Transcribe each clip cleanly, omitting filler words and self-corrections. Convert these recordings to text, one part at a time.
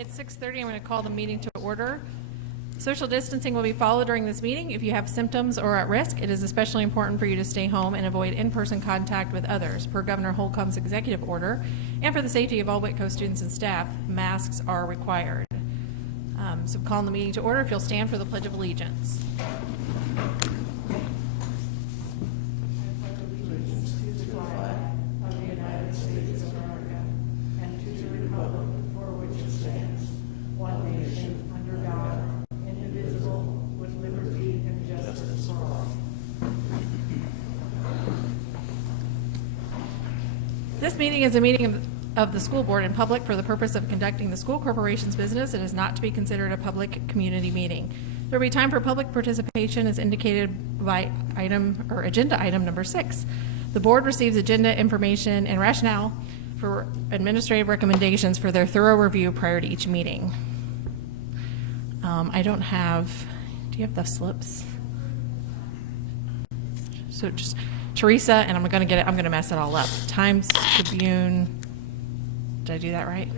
It's 6:30. I'm going to call the meeting to order. Social distancing will be followed during this meeting. If you have symptoms or are at risk, it is especially important for you to stay home and avoid in-person contact with others. Per Governor Holcomb's executive order, and for the safety of all Whitko students and staff, masks are required. So calling the meeting to order. If you'll stand for the Pledge of Allegiance. This meeting is a meeting of the school board in public for the purpose of conducting the school corporation's business and is not to be considered a public community meeting. There will be time for public participation as indicated by agenda item number 6. The board receives agenda information and rationale for administrative recommendations for their thorough review prior to each meeting. I don't have, do you have the slips? So just Teresa, and I'm going to mess it all up. Times Tribune. Did I do that right?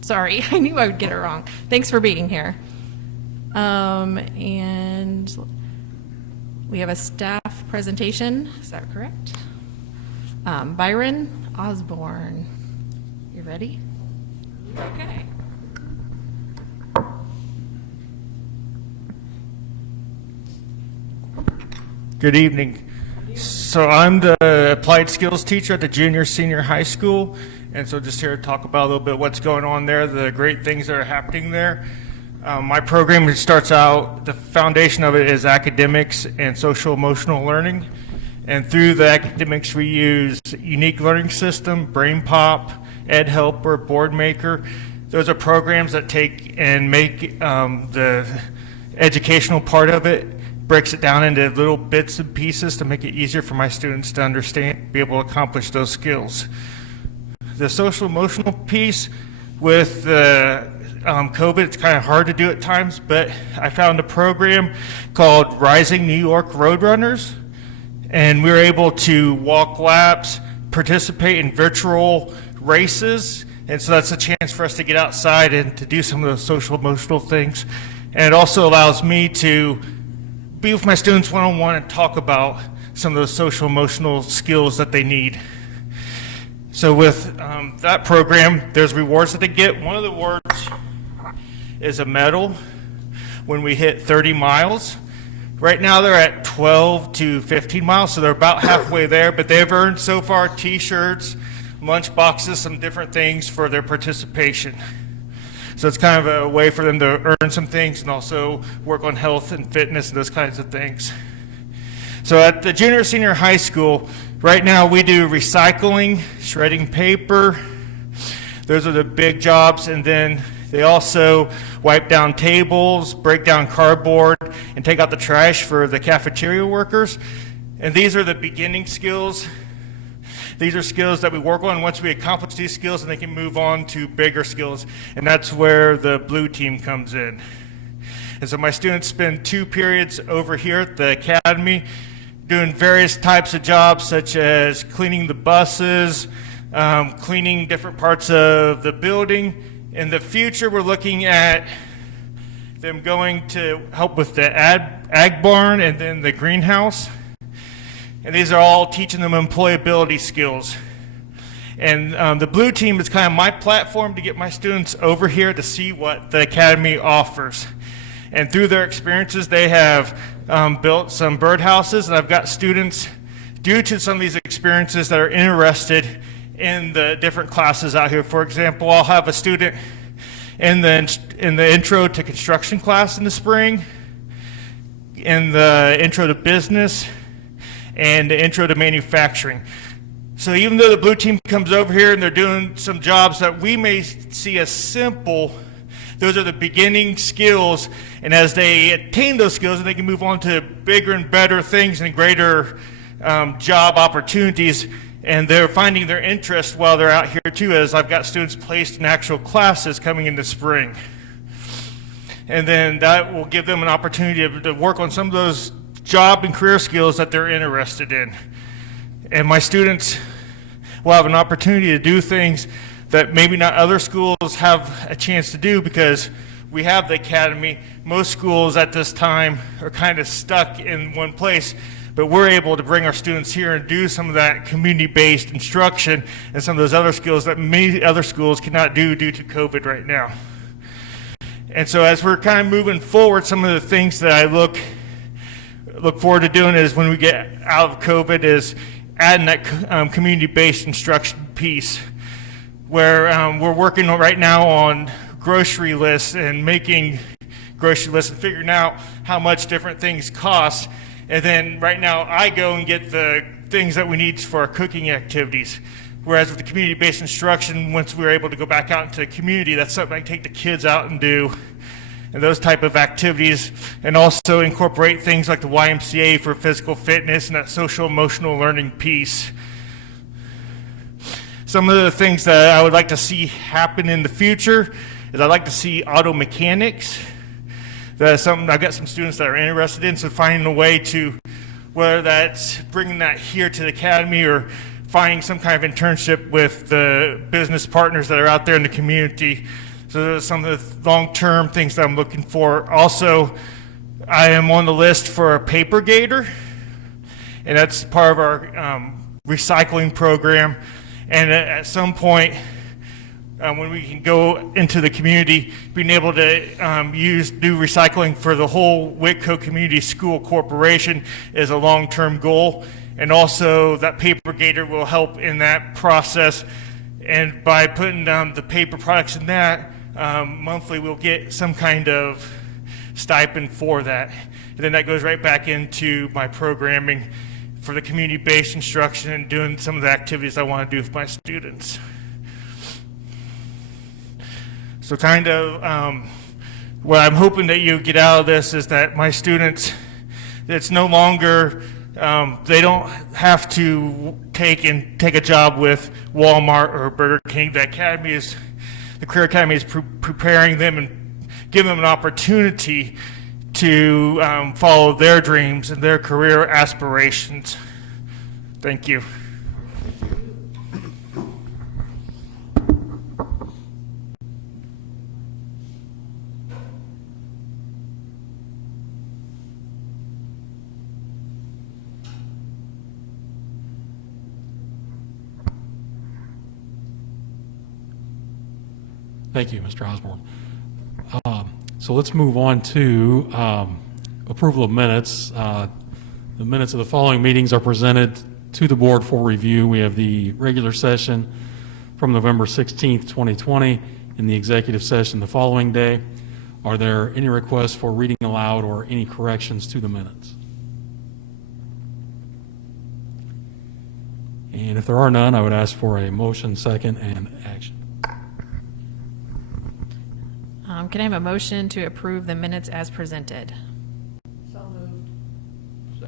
Sorry, I knew I would get it wrong. Thanks for being here. And we have a staff presentation. Is that correct? Byron Osborne. You ready? Okay. Good evening. So I'm the applied skills teacher at the junior senior high school, and so just here to talk about a little bit what's going on there, the great things that are happening there. My program starts out, the foundation of it is academics and social emotional learning, and through the academics we use Unique Learning System, Brain Pop, Ed Helper, Board Maker. Those are programs that take and make the educational part of it, breaks it down into little bits and pieces to make it easier for my students to understand, be able to accomplish those skills. The social emotional piece with COVID, it's kind of hard to do at times, but I found a program called Rising New York Roadrunners, and we were able to walk laps, participate in virtual races, and so that's a chance for us to get outside and to do some of those social emotional things. And it also allows me to be with my students one-on-one and talk about some of those social emotional skills that they need. So with that program, there's rewards that they get. One of the rewards is a medal when we hit 30 miles. Right now they're at 12 to 15 miles, so they're about halfway there, but they've earned so far t-shirts, lunch boxes, some different things for their participation. So it's kind of a way for them to earn some things and also work on health and fitness and those kinds of things. So at the junior senior high school, right now we do recycling, shredding paper. Those are the big jobs, and then they also wipe down tables, break down cardboard, and take out the trash for the cafeteria workers. And these are the beginning skills. These are skills that we work on. Once we accomplish these skills, and they can move on to bigger skills, and that's where the blue team comes in. And so my students spend 2 periods over here at the academy doing various types of jobs, such as cleaning the buses, cleaning different parts of the building. In the future, we're looking at them going to help with the ag barn and then the greenhouse. And these are all teaching them employability skills. And the blue team is kind of my platform to get my students over here to see what the academy offers. And through their experiences, they have built some birdhouses, and I've got students, due to some of these experiences, that are interested in the different classes out here. For example, I'll have a student in the intro to construction class in the spring, in the intro to business, and the intro to manufacturing. So even though the blue team comes over here and they're doing some jobs that we may see as simple, those are the beginning skills, and as they attain those skills, they can move on to bigger and better things and greater job opportunities, and they're finding their interest while they're out here too, as I've got students placed in actual classes coming into spring. And then that will give them an opportunity to work on some of those job and career skills that they're interested in. And my students will have an opportunity to do things that maybe not other schools have a chance to do because we have the academy. Most schools at this time are kind of stuck in one place, but we're able to bring our students here and do some of that community-based instruction and some of those other skills that many other schools cannot do due to COVID right now. And so as we're kind of moving forward, some of the things that I look forward to doing is when we get out of COVID is adding that community-based instruction piece where we're working right now on grocery lists and making grocery lists and figuring out how much different things cost. And then right now I go and get the things that we need for our cooking activities. Whereas with the community-based instruction, once we're able to go back out into the community, that's something I can take the kids out and do, and those type of activities, and also incorporate things like the YMCA for physical fitness and that social emotional learning piece. Some of the things that I would like to see happen in the future is I'd like to see auto mechanics. That's something I've got some students that are interested in, so finding a way to, whether that's bringing that here to the academy or finding some kind of internship with the business partners that are out there in the community. So those are some of the long-term things that I'm looking for. Also, I am on the list for a paper gator, and that's part of our recycling program. And at some point, when we can go into the community, being able to do recycling for the whole Whitko Community School Corporation is a long-term goal. And also that paper gator will help in that process. And by putting the paper products in that, monthly we'll get some kind of stipend for that. And then that goes right back into my programming for the community-based instruction and doing some of the activities I want to do with my students. So kind of what I'm hoping that you get out of this is that my students, it's no longer, they don't have to take a job with Walmart or Burger King. The Career Academy is preparing them and giving them an opportunity to follow their dreams and their career aspirations. Thank you. Thank you, Mr. Osborne. So let's move on to approval of minutes. The minutes of the following meetings are presented to the board for review. We have the regular session from November 16th, 2020, and the executive session the following day. Are there any requests for reading aloud or any corrections to the minutes? And if there are none, I would ask for a motion, second, and action. Can I have a motion to approve the minutes as presented? So moved.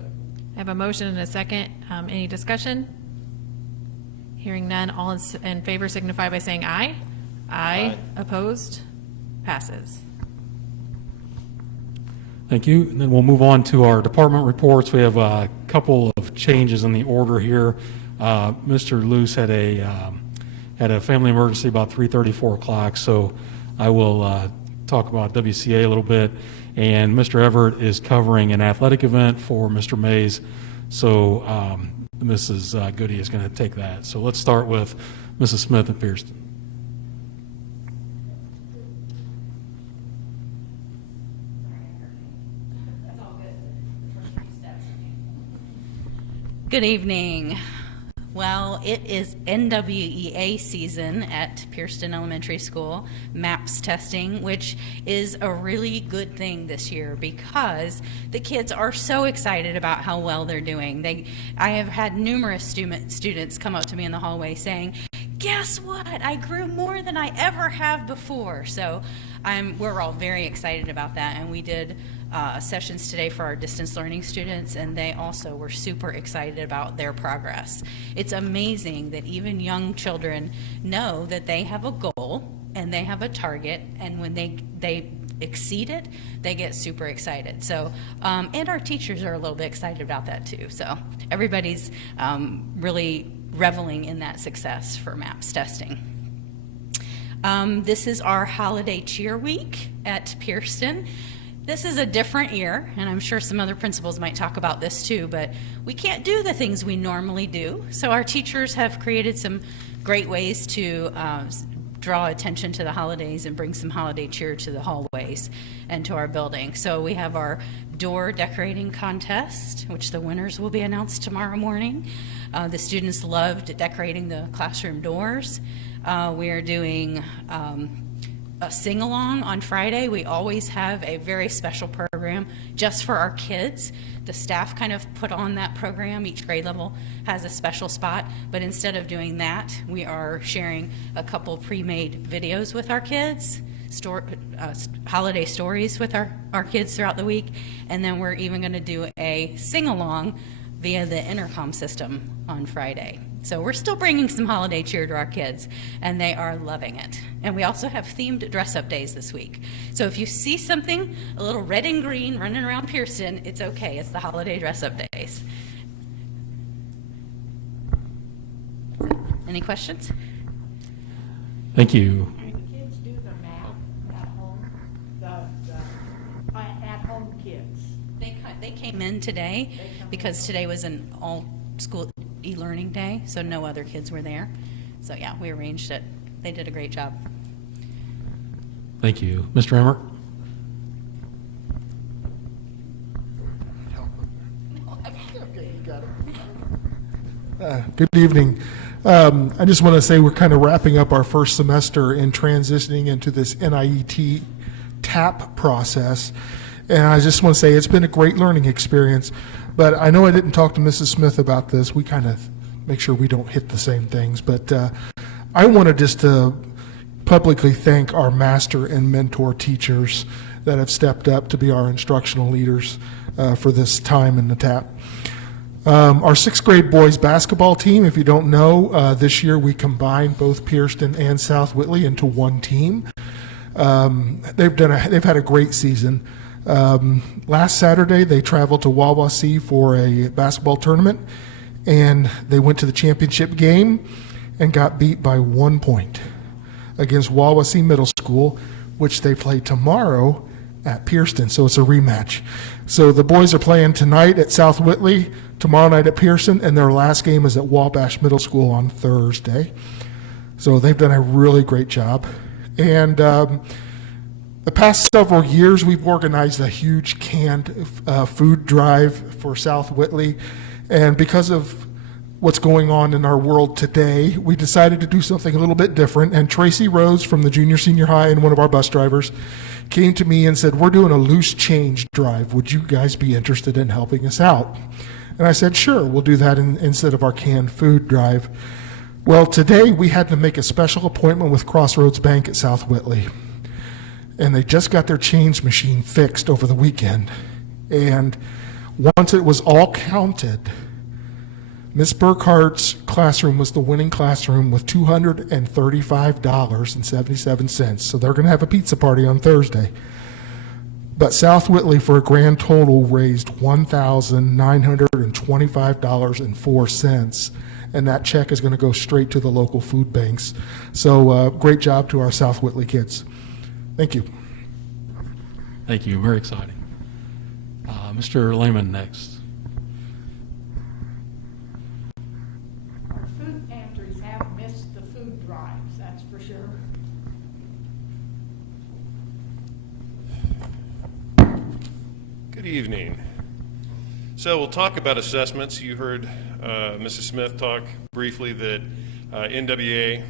I have a motion and a second. Any discussion? Hearing none, all in favor signify by saying aye. Aye. Opposed? Passes. Thank you. And then we'll move on to our department reports. We have a couple of changes in the order here. Mr. Luce had a family emergency about 3:30, 4 o'clock, so I will talk about WCA a little bit. And Mr. Everett is covering an athletic event for Mr. Mays, so Mrs. Goody is going to take that. So let's start with Mrs. Smith and Pearson. Good evening. Well, it is NWEA season at Pierceton Elementary School, MAPS testing, which is a really good thing this year because the kids are so excited about how well they're doing. I have had numerous students come up to me in the hallway saying, guess what? I grew more than I ever have before. So we're all very excited about that, and we did sessions today for our distance learning students, and they also were super excited about their progress. It's amazing that even young children know that they have a goal and they have a target, and when they exceed it, they get super excited. So, and our teachers are a little bit excited about that too. So everybody's really reveling in that success for MAPS testing. This is our holiday cheer week at Pierceton. This is a different year, and I'm sure some other principals might talk about this too, but we can't do the things we normally do. So our teachers have created some great ways to draw attention to the holidays and bring some holiday cheer to the hallways and to our building. So we have our door decorating contest, which the winners will be announced tomorrow morning. The students loved decorating the classroom doors. We are doing a sing-along on Friday. We always have a very special program just for our kids. The staff kind of put on that program. Each grade level has a special spot, but instead of doing that, we are sharing a couple pre-made videos with our kids, holiday stories with our kids throughout the week, and then we're even going to do a sing-along via the intercom system on Friday. So we're still bringing some holiday cheer to our kids, and they are loving it. And we also have themed dress-up days this week. So if you see something, a little red and green running around Pierceton, it's okay. It's the holiday dress-up days. Any questions? Thank you. Do the kids do the math at home, the at-home kids? They came in today because today was an all-school e-learning day, so no other kids were there. So yeah, we arranged it. They did a great job. Thank you. Mr. Emmert? Good evening. I just want to say we're kind of wrapping up our first semester and transitioning into this NIET TAP process. And I just want to say it's been a great learning experience. But I know I didn't talk to Mrs. Smith about this. We kind of make sure we don't hit the same things. But I wanted just to publicly thank our master and mentor teachers that have stepped up to be our instructional leaders for this time in the TAP. Our sixth grade boys basketball team, if you don't know, this year we combined both Pierceton and South Whitley into one team. They've had a great season. Last Saturday they traveled to Wawasee for a basketball tournament, and they went to the championship game and got beat by 1 point against Wawasee Middle School, which they play tomorrow at Pierceton. So it's a rematch. So the boys are playing tonight at South Whitley, tomorrow night at Pierceton, and their last game is at Wabash Middle School on Thursday. So they've done a really great job. And the past several years, we've organized a huge canned food drive for South Whitley. And because of what's going on in our world today, we decided to do something a little bit different. And Tracy Rose from the junior senior high and one of our bus drivers came to me and said, we're doing a loose change drive. Would you guys be interested in helping us out? And I said, sure, we'll do that instead of our canned food drive. Well, today we had to make a special appointment with Crossroads Bank at South Whitley. And they just got their change machine fixed over the weekend. And once it was all counted, Miss Burkhart's classroom was the winning classroom with $235.77. So they're going to have a pizza party on Thursday. But South Whitley, for a grand total, raised $1,925.04. And that check is going to go straight to the local food banks. So great job to our South Whitley kids. Thank you. Thank you. Very exciting. Mr. Lehman next. Our food pantries have missed the food drives, that's for sure. Good evening. So we'll talk about assessments. You heard Mrs. Smith talk briefly that NWA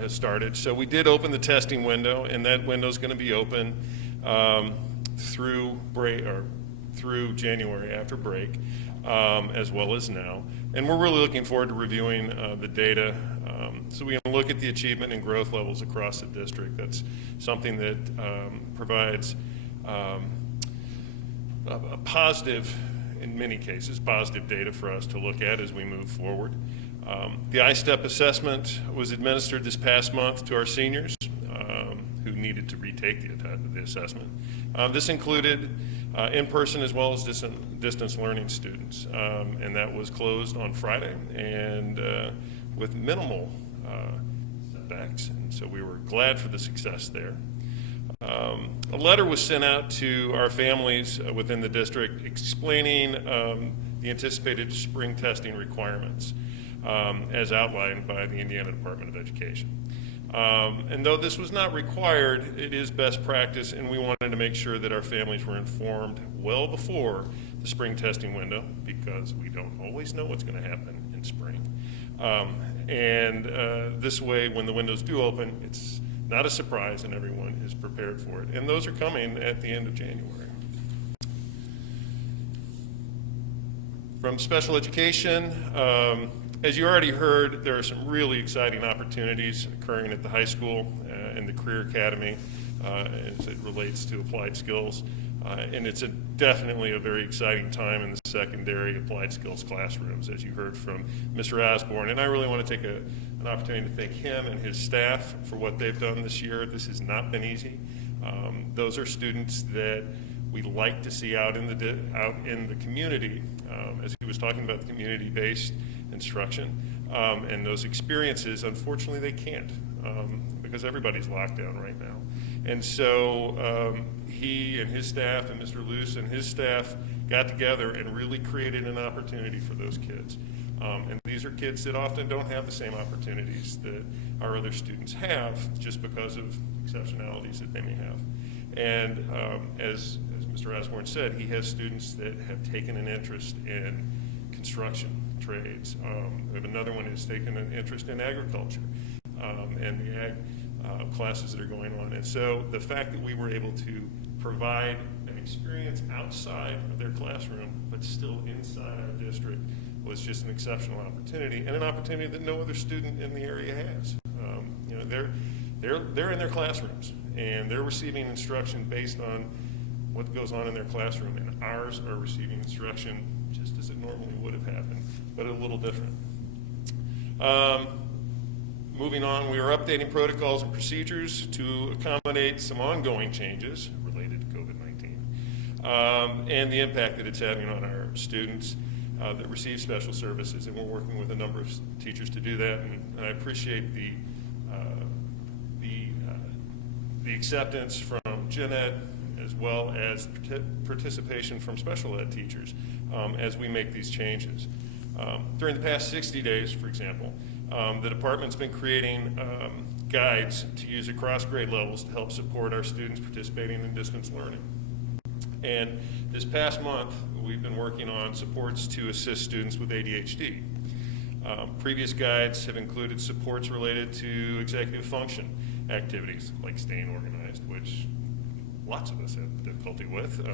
has started. So we did open the testing window, and that window is going to be open through January after break, as well as now. And we're really looking forward to reviewing the data. So we can look at the achievement and growth levels across the district. That's something that provides a positive, in many cases, positive data for us to look at as we move forward. The iStep assessment was administered this past month to our seniors who needed to retake the assessment. This included in-person as well as distance learning students, and that was closed on Friday, and with minimal setbacks, and so we were glad for the success there. A letter was sent out to our families within the district explaining the anticipated spring testing requirements as outlined by the Indiana Department of Education. And though this was not required, it is best practice, and we wanted to make sure that our families were informed well before the spring testing window, because we don't always know what's going to happen in spring. This way, when the windows do open, it's not a surprise and everyone is prepared for it. And those are coming at the end of January. From special education, as you already heard, there are some really exciting opportunities occurring at the high school and the Career Academy as it relates to applied skills. And it's definitely a very exciting time in the secondary applied skills classrooms, as you heard from Mr. Osborne. And I really want to take an opportunity to thank him and his staff for what they've done this year. This has not been easy. Those are students that we like to see out in the community, as he was talking about the community-based instruction. And those experiences, unfortunately, they can't because everybody's locked down right now. And so he and his staff and Mr. Luce and his staff got together and really created an opportunity for those kids. And these are kids that often don't have the same opportunities that our other students have just because of exceptionalities that they may have. And as Mr. Osborne said, he has students that have taken an interest in construction trades. We have another one who's taken an interest in agriculture and the ag classes that are going on. And so the fact that we were able to provide an experience outside of their classroom, but still inside our district, was just an exceptional opportunity, and an opportunity that no other student in the area has. You know, they're in their classrooms, and they're receiving instruction based on what goes on in their classroom, and ours are receiving instruction just as it normally would have happened, but a little different. Moving on, we are updating protocols and procedures to accommodate some ongoing changes related to COVID-19 and the impact that it's having on our students that receive special services. And we're working with a number of teachers to do that. And I appreciate the acceptance from gen ed as well as participation from special ed teachers as we make these changes. During the past 60 days, for example, the department's been creating guides to use across grade levels to help support our students participating in distance learning. And this past month, we've been working on supports to assist students with ADHD. Previous guides have included supports related to executive function activities, like staying organized, which lots of us have difficulty with,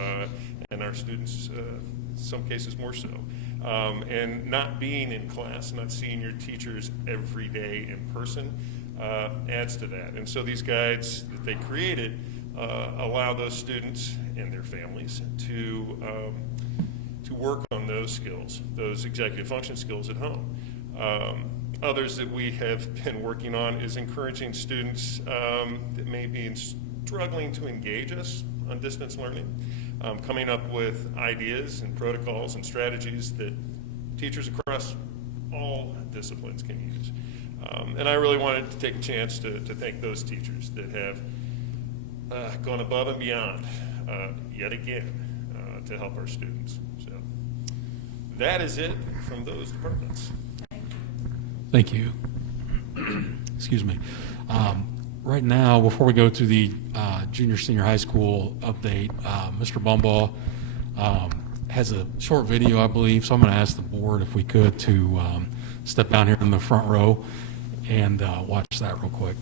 and our students, in some cases more so. And not being in class, not seeing your teachers every day in person adds to that. And so these guides that they created allow those students and their families to work on those skills, those executive function skills at home. Others that we have been working on is encouraging students that may be struggling to engage us on distance learning, coming up with ideas and protocols and strategies that teachers across all disciplines can use. And I really wanted to take a chance to thank those teachers that have gone above and beyond yet again to help our students. So that is it from those departments. Thank you. Excuse me. Right now, before we go to the junior, senior high school update, Mr. Bumbaugh has a short video, I believe, so I'm going to ask the board if we could to step down here in the front row and watch that real quick.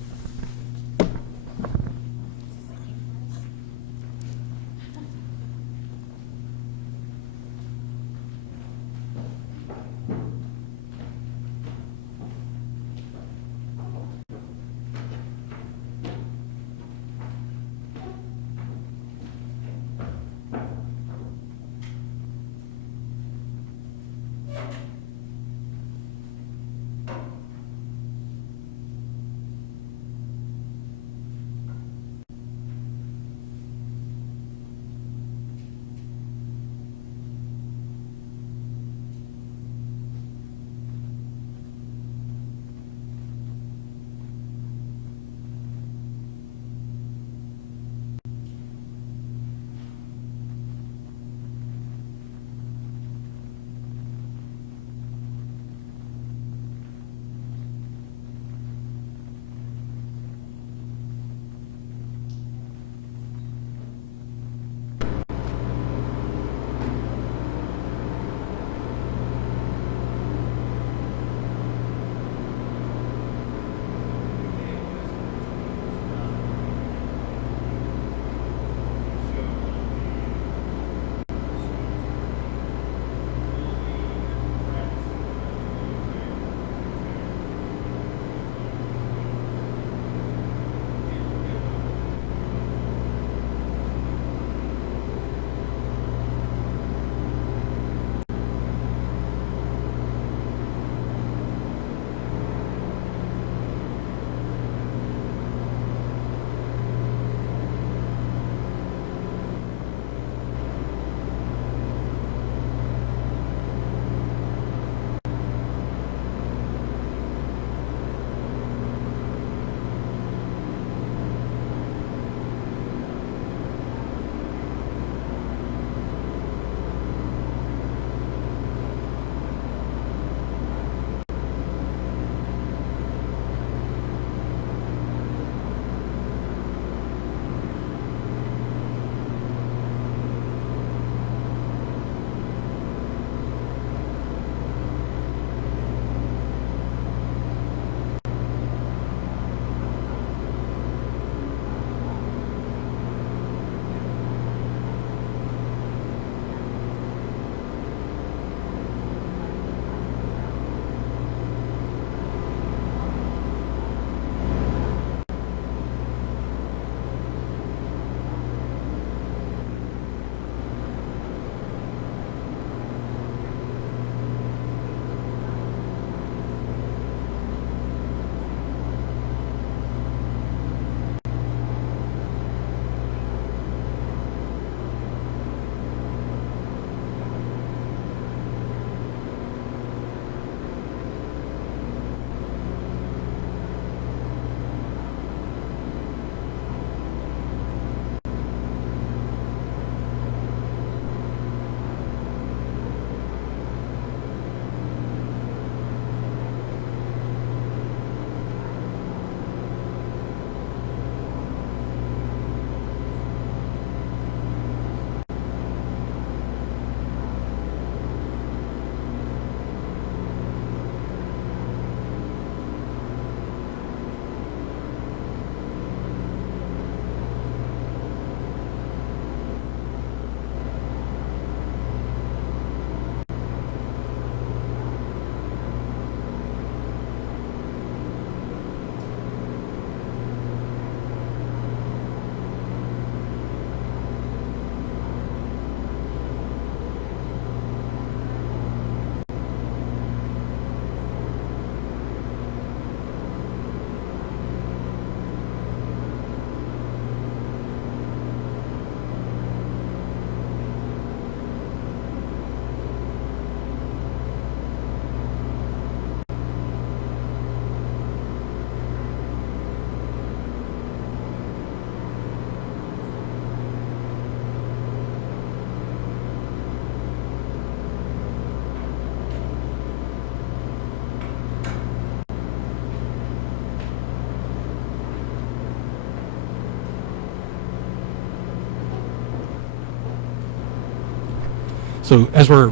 So as we're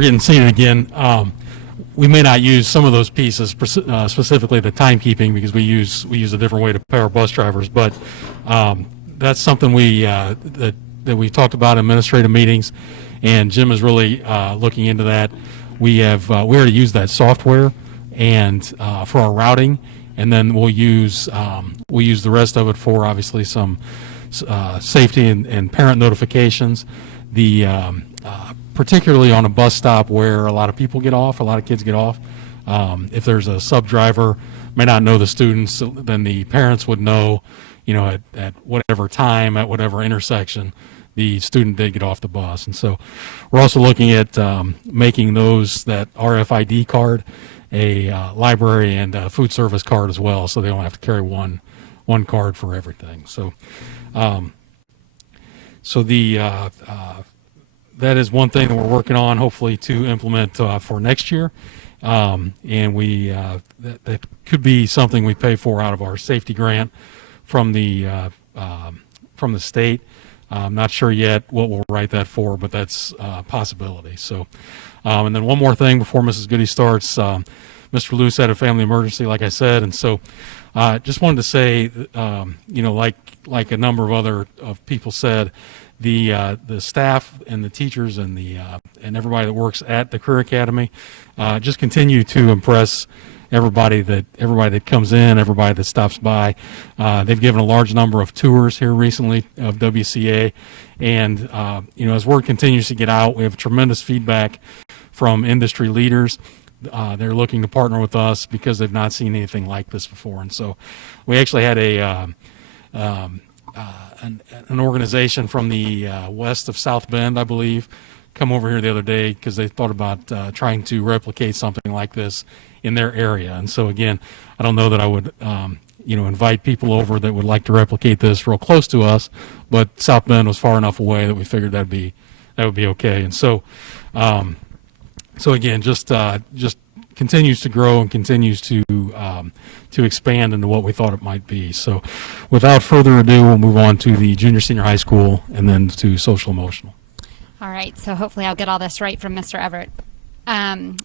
getting seated again, we may not use some of those pieces, specifically the timekeeping, because we use a different way to pay our bus drivers. But that's something that we talked about in administrative meetings, and Jim is really looking into that. We already use that software and for our routing, and then we'll use the rest of it for obviously some safety and parent notifications. Particularly on a bus stop where a lot of people get off, a lot of kids get off. If there's a sub driver, may not know the students, then the parents would know, at whatever time, at whatever intersection, the student did get off the bus. And so we're also looking at making that RFID card a library and a food service card as well, so they don't have to carry one card for everything. So, that is one thing that we're working on, hopefully to implement for next year, and that could be something we pay for out of our safety grant from the state. I'm not sure yet what we'll write that for, but that's a possibility. So, and then one more thing before Mrs. Goody starts. Mr. Luce had a family emergency, like I said, and so just wanted to say, like a number of other people said, the staff and the teachers and and everybody that works at the Career Academy just continue to impress everybody that comes in, everybody that stops by. They've given a large number of tours here recently of WCA, and as word continues to get out, we have tremendous feedback from industry leaders. They're looking to partner with us because they've not seen anything like this before. And so we actually had an organization from the west of South Bend, I believe, come over here the other day because they thought about trying to replicate something like this in their area. And so again, I don't know that I would invite people over that would like to replicate this real close to us, but South Bend was far enough away that we figured that would be okay. And so again, just continues to grow and continues to expand into what we thought it might be. So without further ado, we'll move on to the junior senior high school and then to social emotional. All right, so hopefully I'll get all this right from Mr. Everett.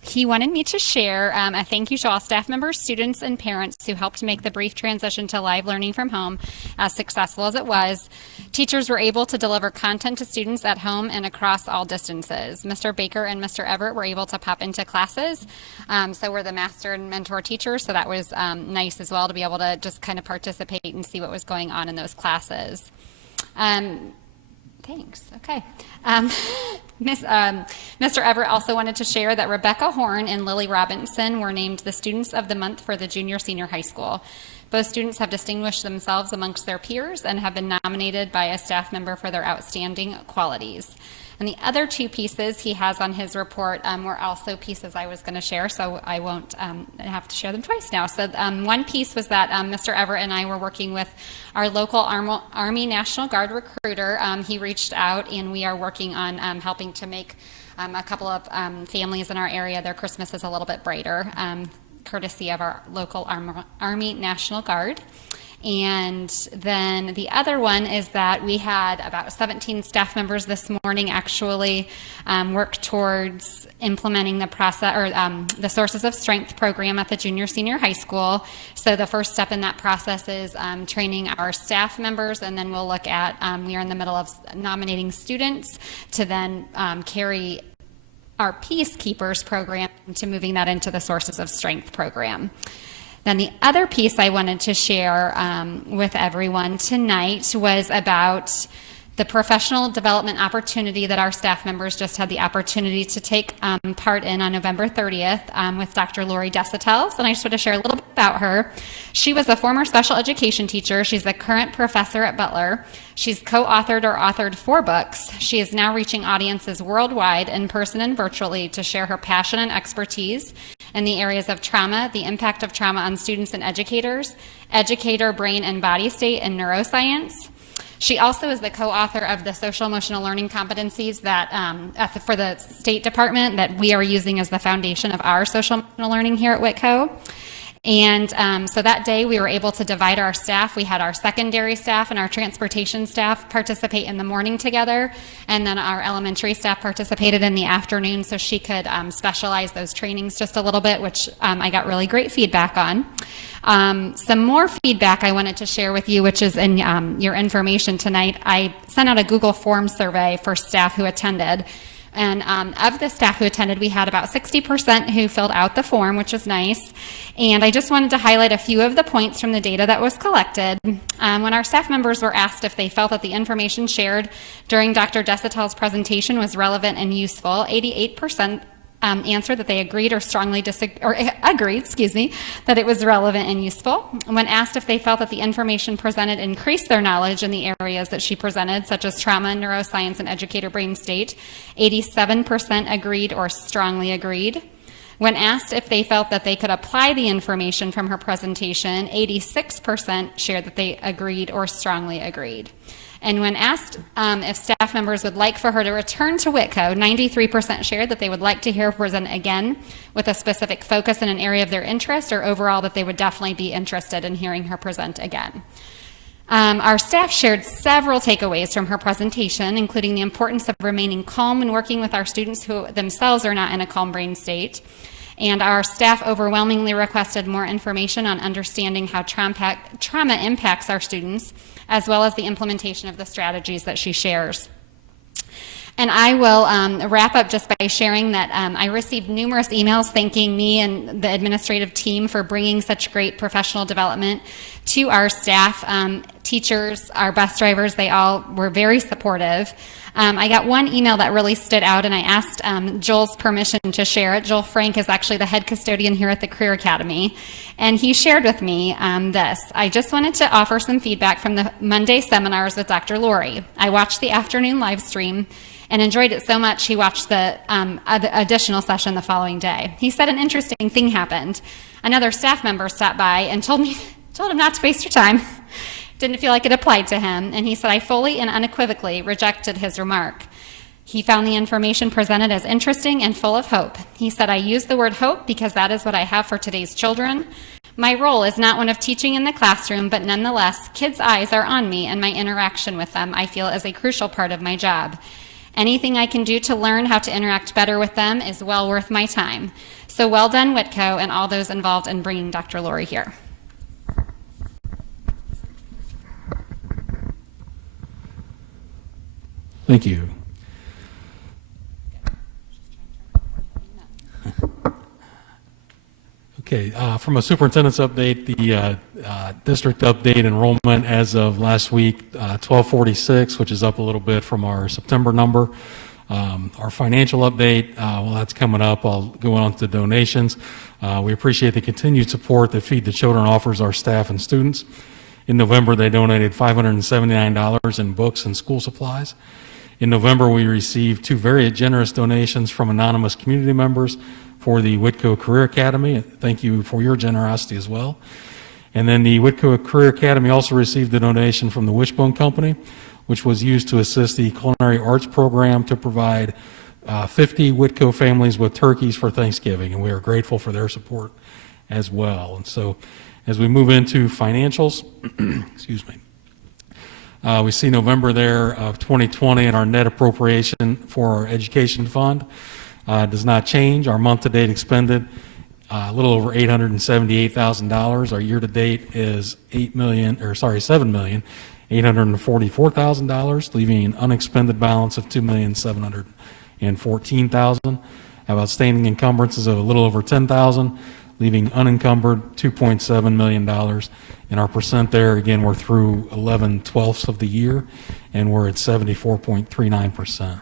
He wanted me to share a thank you to all staff members, students, and parents who helped make the brief transition to live learning from home as successful as it was. Teachers were able to deliver content to students at home and across all distances. Mr. Baker and Mr. Everett were able to pop into classes, so we're the master and mentor teachers, so that was nice as well to be able to just kind of participate and see what was going on in those classes. Thanks. Okay. Mr. Everett also wanted to share that Rebecca Horn and Lily Robinson were named the Students of the Month for the Junior Senior High School. Both students have distinguished themselves amongst their peers and have been nominated by a staff member for their outstanding qualities. And the other two pieces he has on his report were also pieces I was going to share, so I won't have to share them twice now. So one piece was that Mr. Everett and I were working with our local Army National Guard recruiter. He reached out, and we are working on helping to make a couple of families in our area their Christmases a little bit brighter, courtesy of our local Army National Guard. And then the other one is that we had about 17 staff members this morning actually work towards implementing the process or the Sources of Strength program at the junior senior high school. So the first step in that process is training our staff members, and then we'll look at, we are in the middle of nominating students to then carry our Peacekeepers program to moving that into the Sources of Strength program. Then the other piece I wanted to share with everyone tonight was about the professional development opportunity that our staff members just had the opportunity to take part in on November 30th with Dr. Lori Desautel. And I just want to share a little bit about her. She was a former special education teacher. She's a current professor at Butler. She's co-authored or authored 4 books. She is now reaching audiences worldwide, in person and virtually, to share her passion and expertise in the areas of trauma, the impact of trauma on students and educators, educator brain and body state, and neuroscience. She also is the co-author of the social emotional learning competencies that for the State Department that we are using as the foundation of our social emotional learning here at Whitko. And so that day we were able to divide our staff. We had our secondary staff and our transportation staff participate in the morning together, and then our elementary staff participated in the afternoon so she could specialize those trainings just a little bit, which I got really great feedback on. Some more feedback I wanted to share with you, which is in your information tonight. I sent out a Google Forms survey for staff who attended. And of the staff who attended, we had about 60% who filled out the form, which was nice. And I just wanted to highlight a few of the points from the data that was collected. When our staff members were asked if they felt that the information shared during Dr. Desautel's presentation was relevant and useful, 88% answered that they agreed or strongly agreed, that it was relevant and useful. When asked if they felt that the information presented increased their knowledge in the areas that she presented, such as trauma, neuroscience, and educator brain state, 87% agreed or strongly agreed. When asked if they felt that they could apply the information from her presentation, 86% shared that they agreed or strongly agreed. And when asked if staff members would like for her to return to Whitko, 93% shared that they would like to hear her present again with a specific focus in an area of their interest, or overall that they would definitely be interested in hearing her present again. Our staff shared several takeaways from her presentation, including the importance of remaining calm when working with our students who themselves are not in a calm brain state. And our staff overwhelmingly requested more information on understanding how trauma impacts our students, as well as the implementation of the strategies that she shares. And I will wrap up just by sharing that I received numerous emails thanking me and the administrative team for bringing such great professional development to our staff. Teachers, our bus drivers, they all were very supportive. I got one email that really stood out, and I asked Joel's permission to share it. Joel Frank is actually the head custodian here at the Career Academy, and he shared with me this. I just wanted to offer some feedback from the Monday seminars with Dr. Lori. I watched the afternoon live stream and enjoyed it so much he watched the additional session the following day. He said an interesting thing happened. Another staff member stopped by and told him not to waste your time. Didn't feel like it applied to him, and he said, I fully and unequivocally rejected his remark. He found the information presented as interesting and full of hope. He said, I use the word hope because that is what I have for today's children. My role is not one of teaching in the classroom, but nonetheless, kids' eyes are on me, and my interaction with them I feel is a crucial part of my job. Anything I can do to learn how to interact better with them is well worth my time. So well done, Whitko, and all those involved in bringing Dr. Lori here. Thank you. Okay, from a superintendent's update, the district update enrollment as of last week, 1246, which is up a little bit from our September number. Our financial update, well, that's coming up. I'll go on to the donations. We appreciate the continued support that Feed the Children offers our staff and students. In November, they donated $579 in books and school supplies. In November, we received 2 very generous donations from anonymous community members for the Whitko Career Academy. Thank you for your generosity as well. And then the Whitko Career Academy also received a donation from the Wishbone Company, which was used to assist the culinary arts program to provide 50 Whitko families with turkeys for Thanksgiving, and we are grateful for their support as well. And so as we move into financials, excuse me, we see November there of 2020, and our net appropriation for our education fund does not change. Our month-to-date expended a little over $878,000. Our year-to-date is $7,844,000, leaving an unexpended balance of $2,714,000. Have outstanding encumbrances of a little over $10,000, leaving unencumbered $2.7 million. And our percent there, again, we're through 11/12ths of the year, and we're at 74.39%.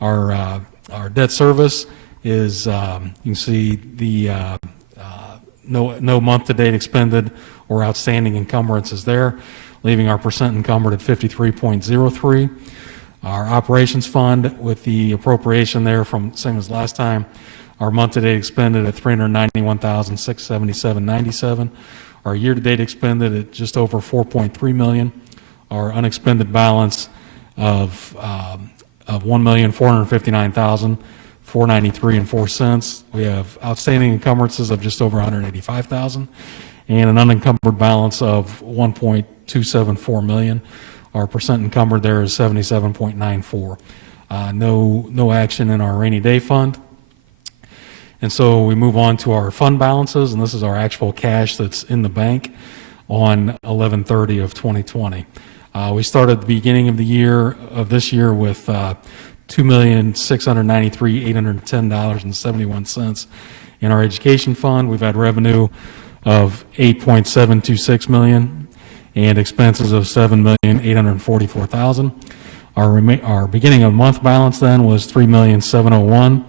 Our debt service is, you can see the no month-to-date expended or outstanding encumbrances there, leaving our percent encumbered at 53.03. Our operations fund, with the appropriation there from same as last time, our month-to-date expended at $391,677.97. Our year-to-date expended at just over $4.3 million. Our unexpended balance of $1,459,000 $493.04. We have outstanding encumbrances of just over $185,000 and an unencumbered balance of $1.274 million. Our percent encumbered there is 77.94. No action in our rainy day fund. And so we move on to our fund balances, and this is our actual cash that's in the bank on 11/30 of 2020. We started the beginning of this year with $2,693,810.71 in our education fund. We've had revenue of $8.726 million and expenses of $7,844,000. Our beginning of month balance then was $3,701,000.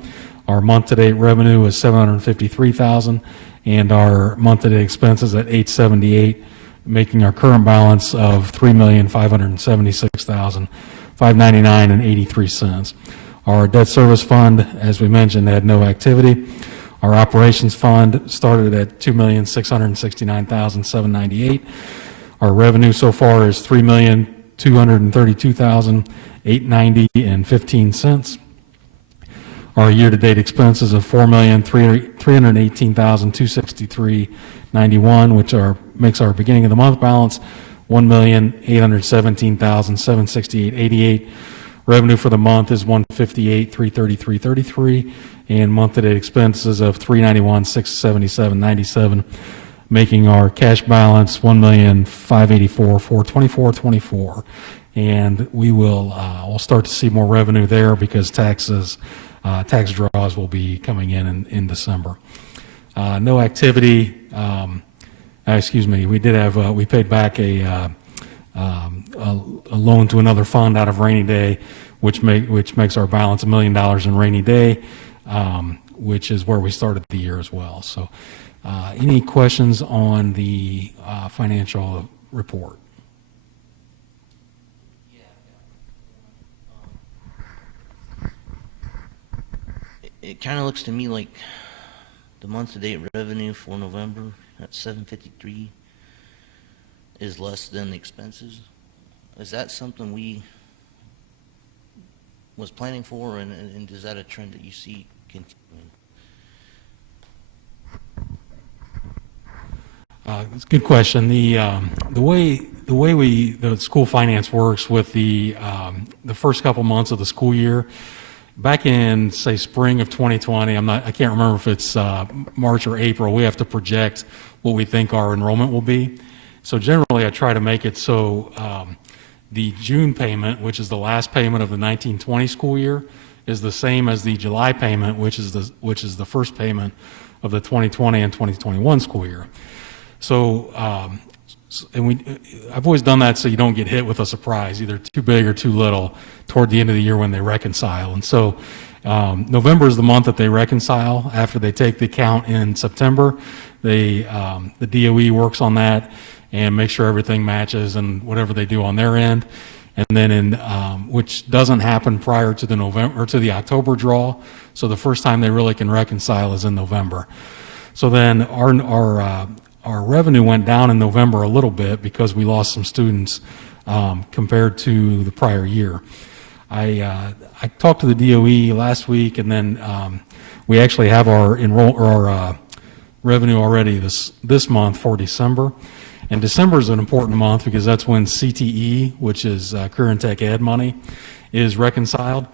Our month-to-date revenue is $753,000, and our month-to-date expenses at $878,000, making our current balance of $3,576,599.83. Our debt service fund, as we mentioned, had no activity. Our operations fund started at $2,669,798. Our revenue so far is $3,232,890.15. Our year-to-date expenses of $4,318,263.91, which makes our beginning of the month balance $1,817,768.88. Revenue for the month is $158,333.33, and month-to-date expenses of $391,677.97, making our cash balance $1,584,424.24. And we'll start to see more revenue there because tax draws will be coming in December. No activity. We paid back a loan to another fund out of rainy day, which makes our balance $1 million in rainy day, which is where we started the year as well. So, any questions on the financial report? It kind of looks to me like the month-to-date revenue for November at $753 is less than the expenses. Is that something we was planning for, and is that a trend that you see continuing? It's a good question. The way the school finance works with the first couple months of the school year. Back in, say, spring of 2020, I can't remember if it's March or April, we have to project what we think our enrollment will be. So generally, I try to make it so the June payment, which is the last payment of the 1920 school year, is the same as the July payment, which is the first payment of the 2020 and 2021 school year. So, I've always done that so you don't get hit with a surprise, either too big or too little, toward the end of the year when they reconcile. And so November is the month that they reconcile. After they take the count in September, the DOE works on that and make sure everything matches and whatever they do on their end. And then which doesn't happen prior to the October draw. So the first time they really can reconcile is in November. So then our revenue went down in November a little bit because we lost some students compared to the prior year. I talked to the DOE last week, and then we actually have our revenue already this month for December. And December is an important month because that's when CTE, which is Career and Tech Ed money, is reconciled.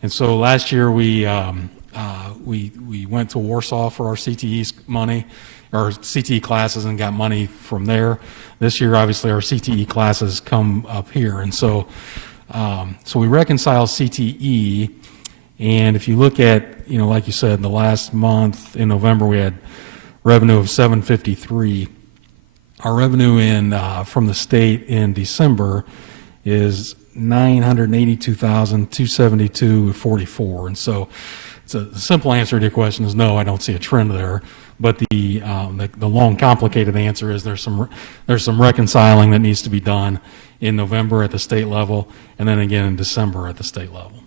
And so last year we went to Warsaw for our CTE money, our CTE classes, and got money from there. This year, obviously, our CTE classes come up here, and so we reconcile CTE. And if you look at, like you said, the last month in November, we had revenue of $753. Our revenue from the state in December is $982,272.44, and so the simple answer to your question is no, I don't see a trend there. But the long, complicated answer is there's some reconciling that needs to be done in November at the state level, and then again in December at the state level.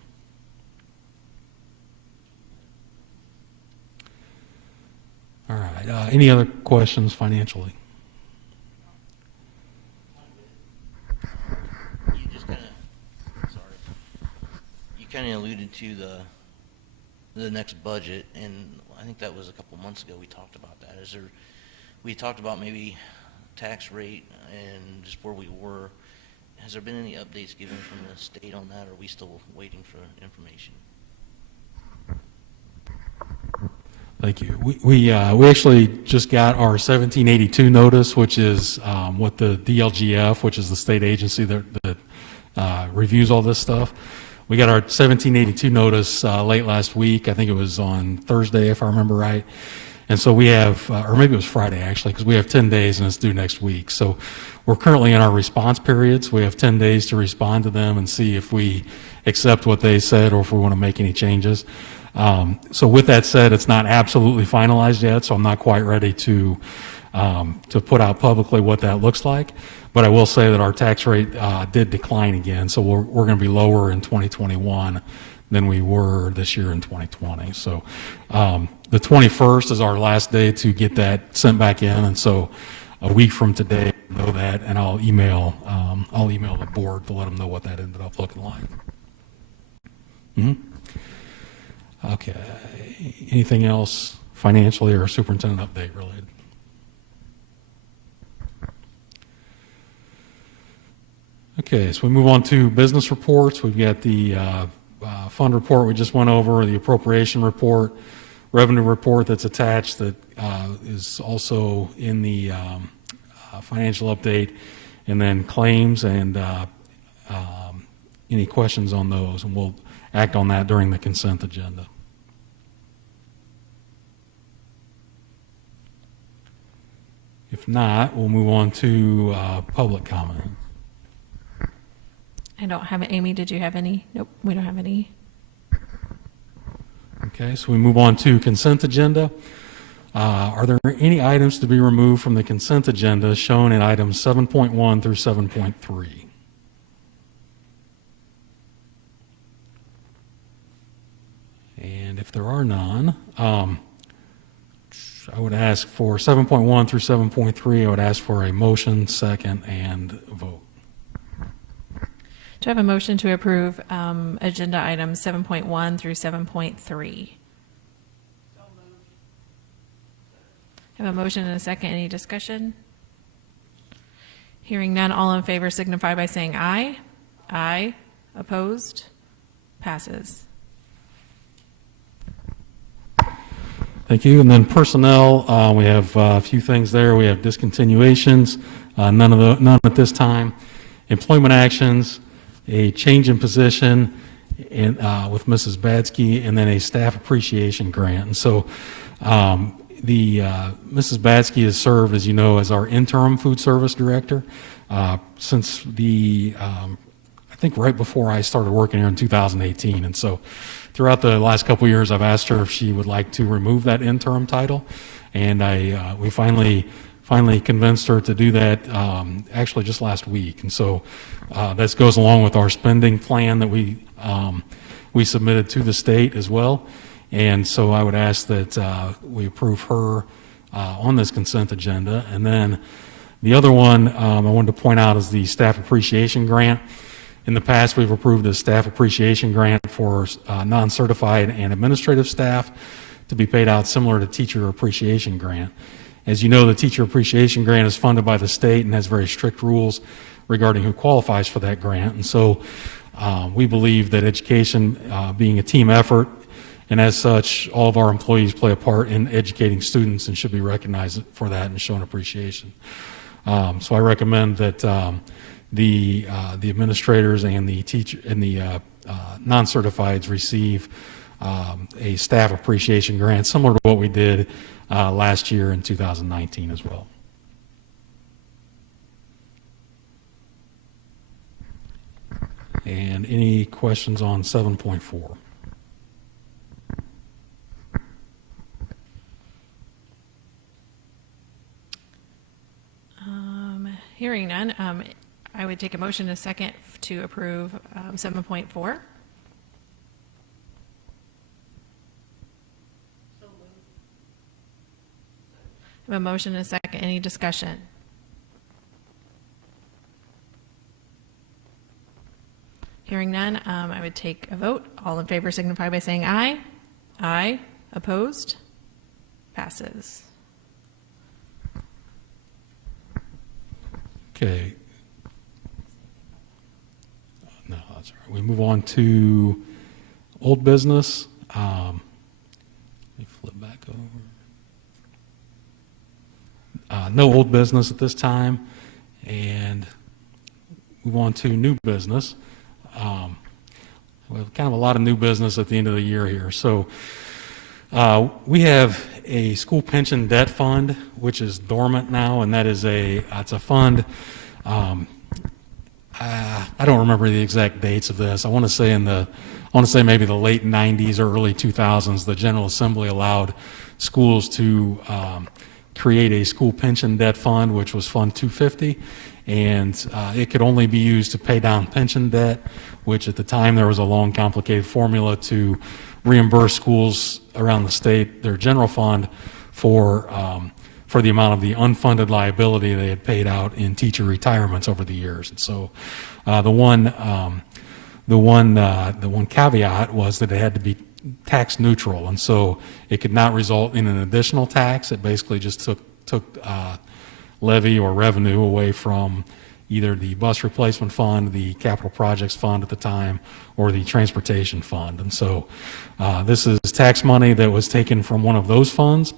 All right. Any other questions financially? You kind of alluded to the the next budget, and I think that was a couple months ago we talked about that. We talked about maybe tax rate and just where we were. Has there been any updates given from the state on that, or are we still waiting for information? Thank you. We actually just got our 1782 notice, which is what the DLGF, which is the state agency that reviews all this stuff. We got our 1782 notice late last week. I think it was on Thursday, if I remember right. And so we have, or maybe it was Friday actually, because we have 10 days and it's due next week. So we're currently in our response periods. We have 10 days to respond to them and see if we accept what they said or if we want to make any changes. So with that said, it's not absolutely finalized yet, so I'm not quite ready to put out publicly what that looks like. But I will say that our tax rate did decline again, so we're going to be lower in 2021 than we were this year in 2020. So the 21st is our last day to get that sent back in, and so a week from today, I'll know that, and I'll email the board to let them know what that ended up looking like. Okay. Anything else financially or superintendent update related? Okay, so we move on to business reports. We've got the fund report we just went over, the appropriation report, revenue report that's attached that is also in the financial update, and then claims and any questions on those, and we'll act on that during the consent agenda. If not, we'll move on to public comment. I don't have it. Amy, did you have any? Nope, we don't have any. Okay, so we move on to consent agenda. Are there any items to be removed from the consent agenda shown in items 7.1 through 7.3? And if there are none, I would ask for 7.1 through 7.3, I would ask for a motion, second, and vote. Do I have a motion to approve agenda items 7.1 through 7.3? I have a motion and a second. Any discussion? Hearing none, all in favor signify by saying aye. Aye. Opposed? Passes. Thank you. And then personnel, we have a few things there. We have discontinuations, none at this time. Employment actions, a change in position in, with Mrs. Badsky, and then a staff appreciation grant. And so Mrs. Badsky has served, as you know, as our interim food service director since I think right before I started working here in 2018. And so throughout the last couple of years, I've asked her if she would like to remove that interim title, and we finally convinced her to do that actually just last week. And so this goes along with our spending plan that we submitted to the state as well. And so I would ask that we approve her on this consent agenda. And then the other one I wanted to point out is the staff appreciation grant. In the past, we've approved a staff appreciation grant for non-certified and administrative staff to be paid out similar to teacher appreciation grant. As you know, the teacher appreciation grant is funded by the state and has very strict rules regarding who qualifies for that grant. And so we believe that education being a team effort, and as such, all of our employees play a part in educating students and should be recognized for that and shown appreciation. So I recommend that the administrators and the teacher and the non-certifieds receive a staff appreciation grant similar to what we did last year in 2019 as well. And any questions on 7.4? Hearing none, I would take a motion in a second to approve 7.4. I have a motion and a second. Any discussion? Hearing none, I would take a vote. All in favor signify by saying aye. Aye. Opposed? Passes. Okay. No, that's all right. We move on to old business. Let me flip back over. No old business at this time. And move on to new business. We have kind of a lot of new business at the end of the year here. So we have a school pension debt fund, which is dormant now, and that is it's a fund. I don't remember the exact dates of this. I want to say maybe the late 90s or early 2000s, the General Assembly allowed schools to create a school pension debt fund, which was Fund 250, and it could only be used to pay down pension debt, which at the time there was a long, complicated formula to reimburse schools around the state their general fund for the amount of the unfunded liability they had paid out in teacher retirements over the years. And so the one caveat was that it had to be tax neutral, and so it could not result in an additional tax. It basically just took levy or revenue away from either the bus replacement fund, the capital projects fund at the time, or the transportation fund. And so this is tax money that was taken from one of those funds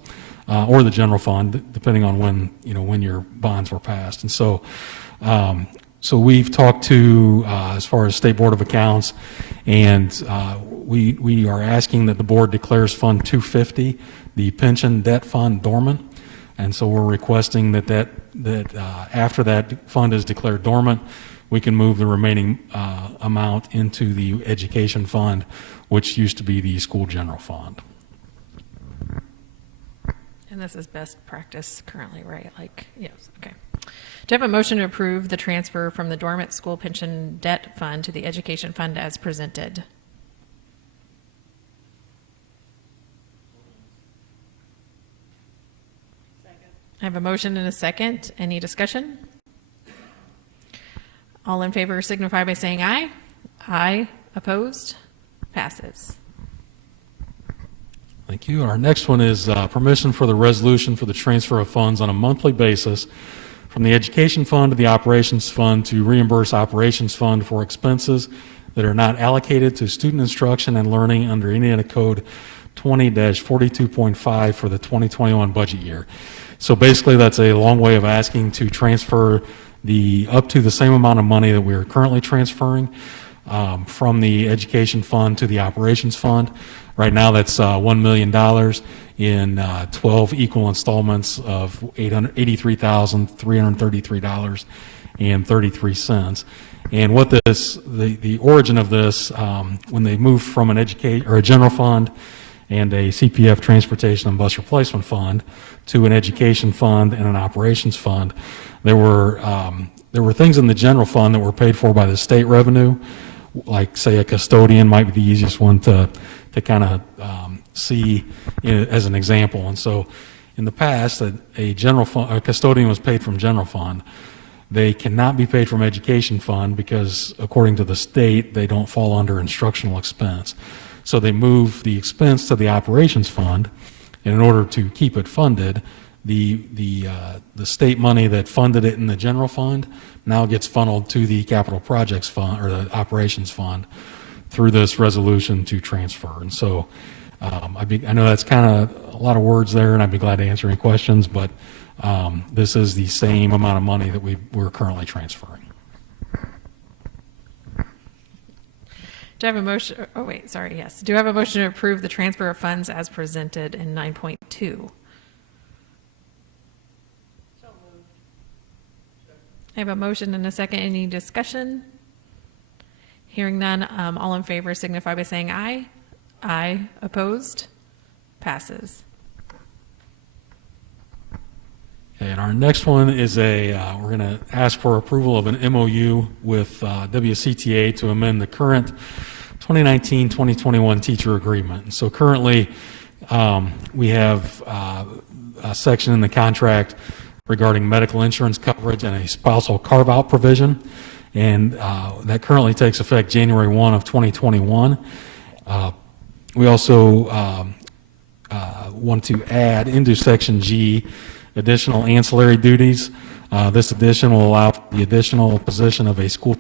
or the general fund, depending on when your bonds were passed. And so we've talked to as far as State Board of Accounts, and we are asking that the board declares Fund 250, the pension debt fund, dormant. And so we're requesting that after that fund is declared dormant, we can move the remaining amount into the education fund, which used to be the school general fund. And this is best practice currently, right? Yes, okay. Do you have a motion to approve the transfer from the dormant school pension debt fund to the education fund as presented? I have a motion and a second. Any discussion? All in favor signify by saying aye. Aye. Opposed? Passes. Thank you. Our next one is permission for the resolution for the transfer of funds on a monthly basis from the education fund to the operations fund to reimburse operations fund for expenses that are not allocated to student instruction and learning under Indiana Code 20-42.5 for the 2021 budget year. So basically, that's a long way of asking to transfer up to the same amount of money that we are currently transferring from the education fund to the operations fund. Right now, that's $1 million in 12 equal installments of $83,333.33. And what the origin of this, when they moved from a general fund and a CPF transportation and bus replacement fund to an education fund and an operations fund, there were things in the general fund that were paid for by the state revenue, like say a custodian might be the easiest one to kind of see as an example. And so in the past, a custodian was paid from general fund. They cannot be paid from education fund because according to the state, they don't fall under instructional expense. So they move the expense to the operations fund, and in order to keep it funded, the state money that funded it in the general fund now gets funneled to the capital projects fund or the operations fund through this resolution to transfer. And so I know that's kind of a lot of words there, and I'd be glad to answer any questions, but this is the same amount of money that we're currently transferring. Do I have a motion? Oh, wait, sorry, yes. Do I have a motion to approve the transfer of funds as presented in 9.2? So moved. I have a motion and a second. Any discussion? Hearing none, all in favor signify by saying aye. Aye. Opposed? Passes. Okay, and our next one is we're going to ask for approval of an MOU with WCTA to amend the current 2019-2021 teacher agreement. And so currently, we have a section in the contract regarding medical insurance coverage and a spousal carve-out provision, and that currently takes effect January 1 of 2021. We also want to add into Section G additional ancillary duties. This addition will allow for the additional position of a school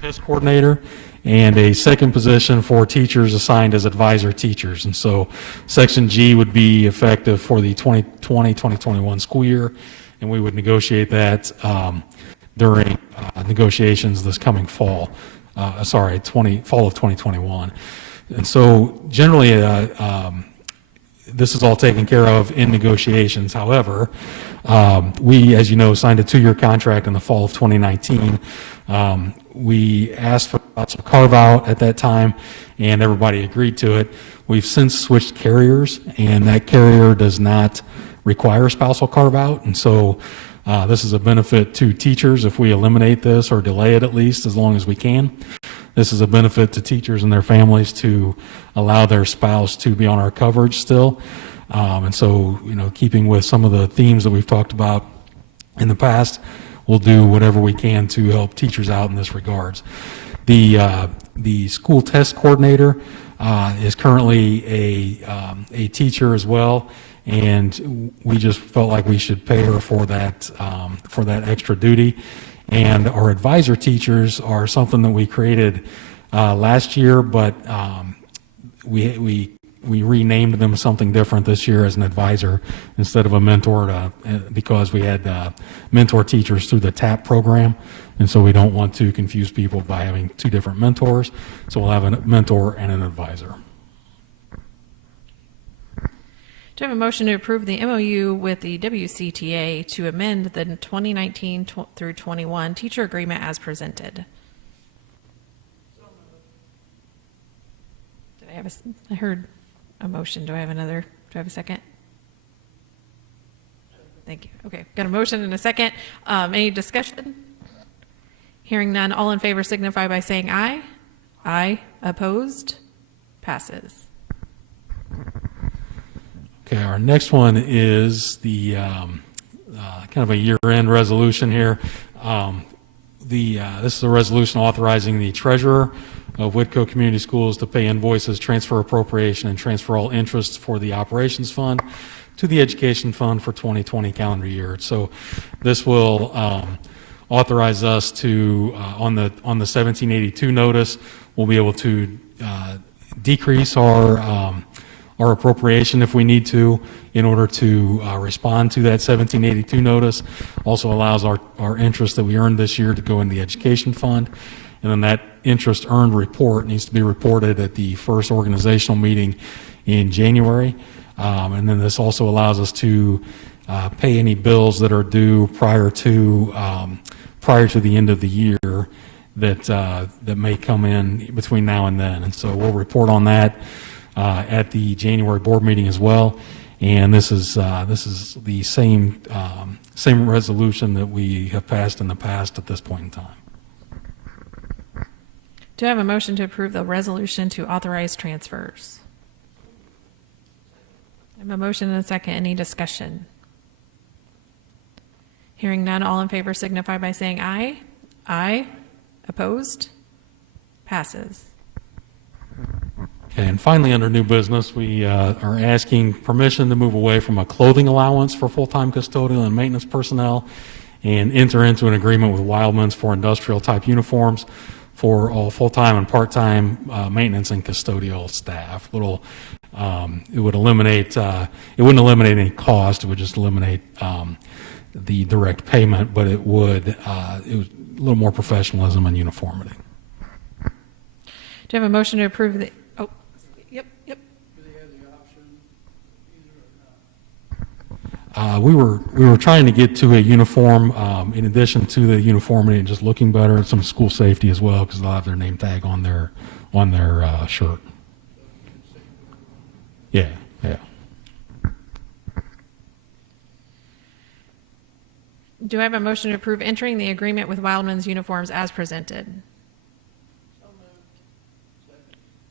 test coordinator and a second position for teachers assigned as advisor teachers. And so Section G would be effective for the 2020-2021 school year, and we would negotiate that during negotiations this coming fall, fall of 2021. And so generally, this is all taken care of in negotiations. However, we, as you know, signed a 2-year contract in the fall of 2019. We asked for a carve-out at that time, and everybody agreed to it. We've since switched carriers, and that carrier does not require spousal carve-out, and so this is a benefit to teachers if we eliminate this or delay it at least as long as we can. This is a benefit to teachers and their families to allow their spouse to be on our coverage still. And so, keeping with some of the themes that we've talked about in the past, we'll do whatever we can to help teachers out in this regards. The school test coordinator is currently a teacher as well, and we just felt like we should pay her for that extra duty. And our advisor teachers are something that we created last year, but we renamed them something different this year as an advisor instead of a mentor because we had mentor teachers through the TAP program, and so we don't want to confuse people by having 2 different mentors. So we'll have a mentor and an advisor. Do I have a motion to approve the MOU with the WCTA to amend the 2019 through 21 teacher agreement as presented? I heard a motion. Do I have another? Do I have a second? Thank you. Okay, got a motion and a second. Any discussion? Hearing none, all in favor signify by saying aye. Aye. Opposed? Passes. Okay, our next one is the kind of a year-end resolution here. This is a resolution authorizing the treasurer of Whitko Community Schools to pay invoices, transfer appropriation, and transfer all interests for the operations fund to the education fund for 2020 calendar year. So this will authorize us to, on the 1782 notice, we'll be able to decrease our appropriation if we need to in order to respond to that 1782 notice. Also allows our interest that we earned this year to go in the education fund. And then that interest earned report needs to be reported at the first organizational meeting in January. And then this also allows us to pay any bills that are due prior to the end of the year that may come in between now and then. And so we'll report on that at the January board meeting as well. And this is the same resolution that we have passed in the past at this point in time. Do I have a motion to approve the resolution to authorize transfers? I have a motion and a second. Any discussion? Hearing none, all in favor signify by saying aye. Aye. Opposed? Passes. Okay, and finally, under new business, we are asking permission to move away from a clothing allowance for full-time custodial and maintenance personnel and enter into an agreement with Wildman's for industrial-type uniforms for all full-time and part-time maintenance and custodial staff. It would eliminate, it wouldn't eliminate any cost, it would just eliminate the direct payment, but it was a little more professionalism and uniformity. Do you have a motion to approve the, yep. We were trying to get to a uniform in addition to the uniformity and just looking better, some school safety as well, because they'll have their name tag on their shirt. Yeah. Do I have a motion to approve entering the agreement with Wildman's uniforms as presented? So moved.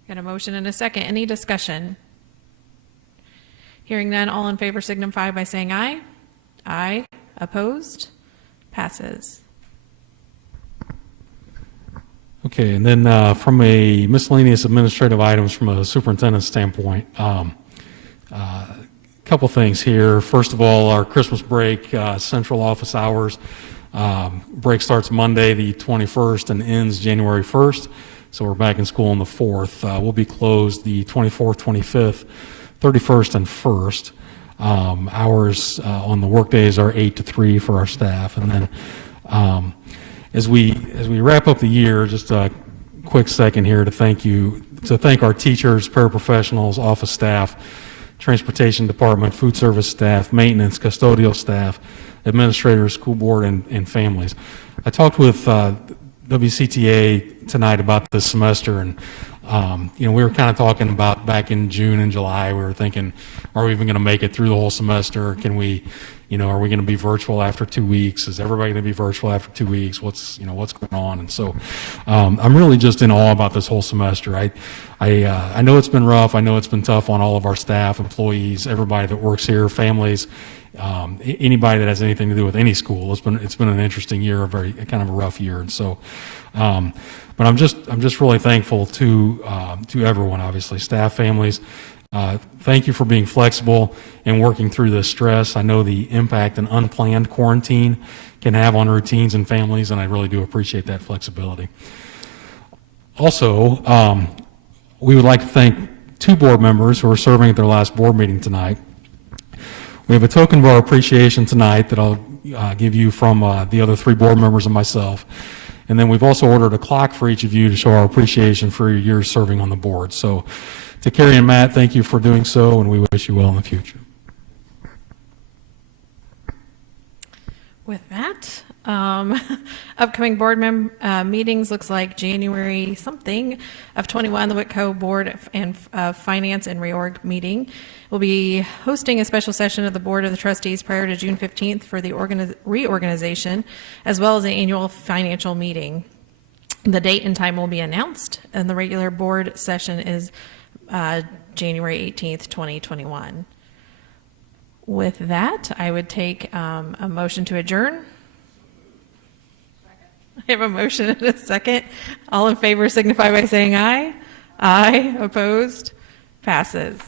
Got a motion and a second. Any discussion? Hearing none, all in favor signify by saying aye. Aye. Opposed? Passes. Okay, and then from a miscellaneous administrative items from a superintendent standpoint, couple things here. First of all, our Christmas break, central office hours. Break starts Monday the 21st and ends January 1st. So we're back in school on the 4th. We'll be closed the 24th, 25th, 31st, and 1st. Hours on the work days are 8 to 3 for our staff. And then as we wrap up the year, just a quick second here to thank our teachers, paraprofessionals, office staff, transportation department, food service staff, maintenance, custodial staff, administrators, school board, and families. I talked with WCTA tonight about this semester, and we were kind of talking about back in June and July. We were thinking, are we even going to make it through the whole semester? Can we, are we going to be virtual after 2 weeks? Is everybody going to be virtual after 2 weeks? What's going on? And so, I'm really just in awe about this whole semester. I know it's been rough. I know it's been tough on all of our staff, employees, everybody that works here, families, anybody that has anything to do with any school. It's been an interesting year, a very kind of a rough year, and so. But I'm just really thankful to everyone, obviously, staff, families. Thank you for being flexible and working through this stress. I know the impact an unplanned quarantine can have on routines and families, and I really do appreciate that flexibility. Also, we would like to thank 2 board members who are serving at their last board meeting tonight. We have a token of our appreciation tonight that I'll give you from the other 3 board members and myself. And then we've also ordered a clock for each of you to show our appreciation for your years serving on the board. So to Carrie and Matt, thank you for doing so, and we wish you well in the future. With that, upcoming board meetings looks like January something of 21, the Whitko Board and Finance and Reorg meeting. We'll be hosting a special session of the Board of the Trustees prior to June 15th for the reorganization, as well as the annual financial meeting. The date and time will be announced, and the regular board session is January 18th, 2021. With that, I would take a motion to adjourn. I have a motion and a second. All in favor signify by saying aye. Aye. Opposed? Passes.